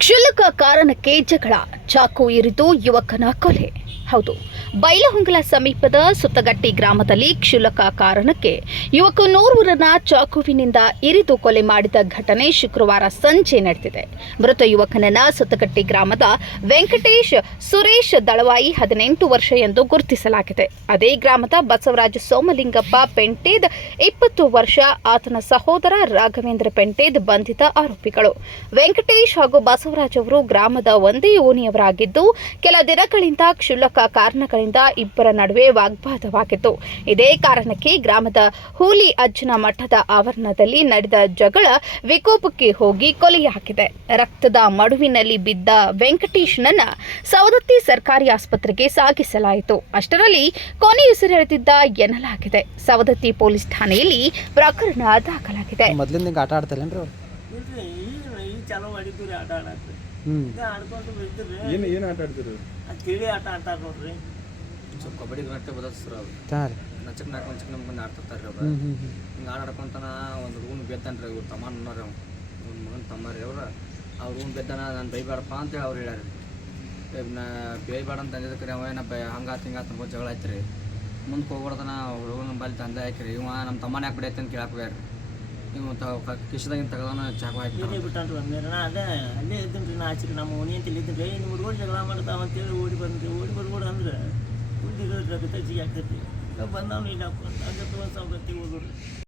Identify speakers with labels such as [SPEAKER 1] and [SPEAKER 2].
[SPEAKER 1] ಕ್ಷುಲ್ಲಕ ಕಾರಣಕ್ಕೆ ಜಗಳ. ಚಾಕು ಇರಿದು ಯುವಕನ ಕೊಲೆ. ಹೌದು, ಬೈಲಹೊಂಗಲ ಸಮೀಪದ ಸುತ್ತಗಟ್ಟಿ ಗ್ರಾಮದಲ್ಲಿ ಕ್ಷುಲಕ ಕಾರಣಕ್ಕೆ ಯುವಕನೋರ್ವರನ್ನ ಚಾಕುವಿನಿಂದ ಇರಿದು ಕೊಲೆ ಮಾಡಿದ ಘಟನೆ ಶುಕ್ರವಾರ ಸಂಜೆ ನಡೆದಿದೆ. ಮೃತ ಯುವಕನನ್ನ ಸುತ್ತಗಟ್ಟಿ ಗ್ರಾಮದ ವೆಂಕಟೇಶ್ ಸುರೇಶ್ ದಳವಾಯಿ ಹದಿನೆಂಟು ವರ್ಷ ಎಂದು ಗುರುತಿಸಲಾಗಿದೆ. ಅದೇ ಗ್ರಾಮದ ಬಸವರಾಜ ಸೋಮಲಿಂಗಪ್ಪ ಪೆಂಟೇದ್ ಇಪ್ಪತ್ತು ವರ್ಷ, ಆತನ ಸಹೋದರ ರಾಘವೇಂದ್ರ ಪೆಂಟೇದ್ ಬಂಧಿತ ಆರೋಪಿಗಳು. ವೆಂಕಟೇಶ್ ಹಾಗೂ ಬಸವರಾಜ್ ಅವರು ಗ್ರಾಮದ ಒಂದೇ ಓಣಿಯವರಾಗಿದ್ದು ಕೆಲ ದಿನಗಳಿಂದ ಕ್ಷುಲ್ಲಕ ಕಾರಣಗಳಿಂದ ಇಬ್ಬರ ನಡುವೆ ವಾಗ್ವಾದವಾಗಿತ್ತು. ಇದೇ ಕಾರಣಕ್ಕೆ ಗ್ರಾಮದ ಹೂಲಿ ಅಜ್ಜನ ಮಠದ ಆವರಣದಲ್ಲಿ ನಡೆದ ಜಗಳ ವಿಕೋಪಕ್ಕೆ ಹೋಗಿ ಕೊಲೆಯಾಗಿದೆ ರಕ್ತದ ಮಡುವಿನಲ್ಲಿ ಬಿದ್ದ ವೆಂಕಟೇಶ್ನನ್ನ ಸವದತ್ತಿ ಸರ್ಕಾರಿ ಆಸ್ಪತ್ರೆಗೆ ಸಾಗಿಸಲಾಯಿತು. ಅಷ್ಟರಲ್ಲಿ ಕೊನೆಯುಸಿರೆಳೆದಿದ್ದ ಎನ್ನಲಾಗಿದೆ. ಸವದತ್ತಿ ಪೊಲೀಸ್ ಠಾಣೆಯಲ್ಲಿ ಪ್ರಕರಣ ದಾಖಲಾಗಿದೆ.
[SPEAKER 2] ಮೊದ್ಲಿಂದ ಆಟ ಆಡ್ತಾರೇನ್ರಿ
[SPEAKER 3] ಆಟ ಆಡ್ಕೊಂಡು
[SPEAKER 4] ಏನು ಏನು ಆಟ ಆಡ್ತೀರಿ
[SPEAKER 3] ಆ ತಿಳಿ ಆಟ ಆಡ್ತಾರ ನೋಡ್ರಿ.
[SPEAKER 5] ಸ್ವಲ್ಪ ಕಬಡ್ಡಿ ಗಂಟೆ ಬದಲ್ ಸರ್ ಅವ್ರು. ನಚಕ್ ನಾಲ್ಕು ಮಂಚಕ್ ನಮ್ಗೆ ಬಂದು ಆಡ್ತಿರ್ತಾರೆ ಅವ್ರು.
[SPEAKER 2] ಹಿಂಗೆ
[SPEAKER 5] ಹಿಂಗೆ ಆಡಾಡ್ಕೊಂತಾನ ಒಂದು ರೂಮ್ ಬೆದ್ದಾನ ರೀ ಇವ್ರು ತಮ್ಮ ಅನ್ನೋರು ಅವ್ನು ಅವ್ನ ಮಗನ ತಮ್ಮ ರೀ ಅವ್ರು. ಅವ್ರು ರೂಮ್ ಬೆದ್ದಾನ ನಾನು ಬೈಬೇಡಪ್ಪ ಅಂತೇಳಿ ಅವ್ರು ಹೇಳ್ಯಾರ ರೀ. ನಾ ಬೇಯ್ಬೇಡ ಅಂತ ಅಂದಿದ್ದಕ್ಕೆ ರೀ ಅವ ಏನಪ್ಪ ಬೈ ಹಂಗಾತ ಹಿಂಗಾತ ಅಂತ ಜಗಳ ಆಯ್ತು ರೀ. ಮುಂದಕ್ಕೆ ಹೋಗ್ಬಾರ್ದನ ಹುಡುಗನ ಬಲ್ಲಿ ತಂದೆ ಹಾಕಿರಿ ಇವ ನಮ್ಮ ತಮ್ಮನ ಯಾಕೆ ಬಿಡೈತೆ ಅಂತ ಕೇಳಕ್ಕೆ ಹೋಗ್ಯಾರ ಇವ ತಾವು ಕಿಶದಾಗಿನ ತೆಗೆದವನ ಚಾಕು ಹಾಕಿ
[SPEAKER 3] ಇಲ್ಲಿ ಬಿಟ್ಟಾನ್ರಿ ಒಂದೇ ನಾ ಅದೇ, ಅಲ್ಲೇ ಇದ್ದೀನಿ ರೀ, ನಾ ಆಚೆ ನಮ್ಮ ಓಣಿ ಅಂತ ಇಲ್ಲಿದ್ದೀನಿ ರೀ. ನಿಮ್ಮ ಹುಡುಗರು ಜಗಳ ಮಾಡ್ತಾವ ಅಂತೇಳಿ ಓಡಿ ಬಂದ್ರಿ. ಓಡಿ ಬರ್ಬೋದು ಅಂದ್ರೆ ಉಳ್ದಿರೋ ಜಗತ್ತಜ್ಜಿಗೆ ಆಗ್ತೈತಿ. ಬಂದವ್ನು ಇಲ್ಲ ಹಂಗೆ ತೋರ್ಸ ಹೋಗ್ತಿ ಹೋಗ್ರಿ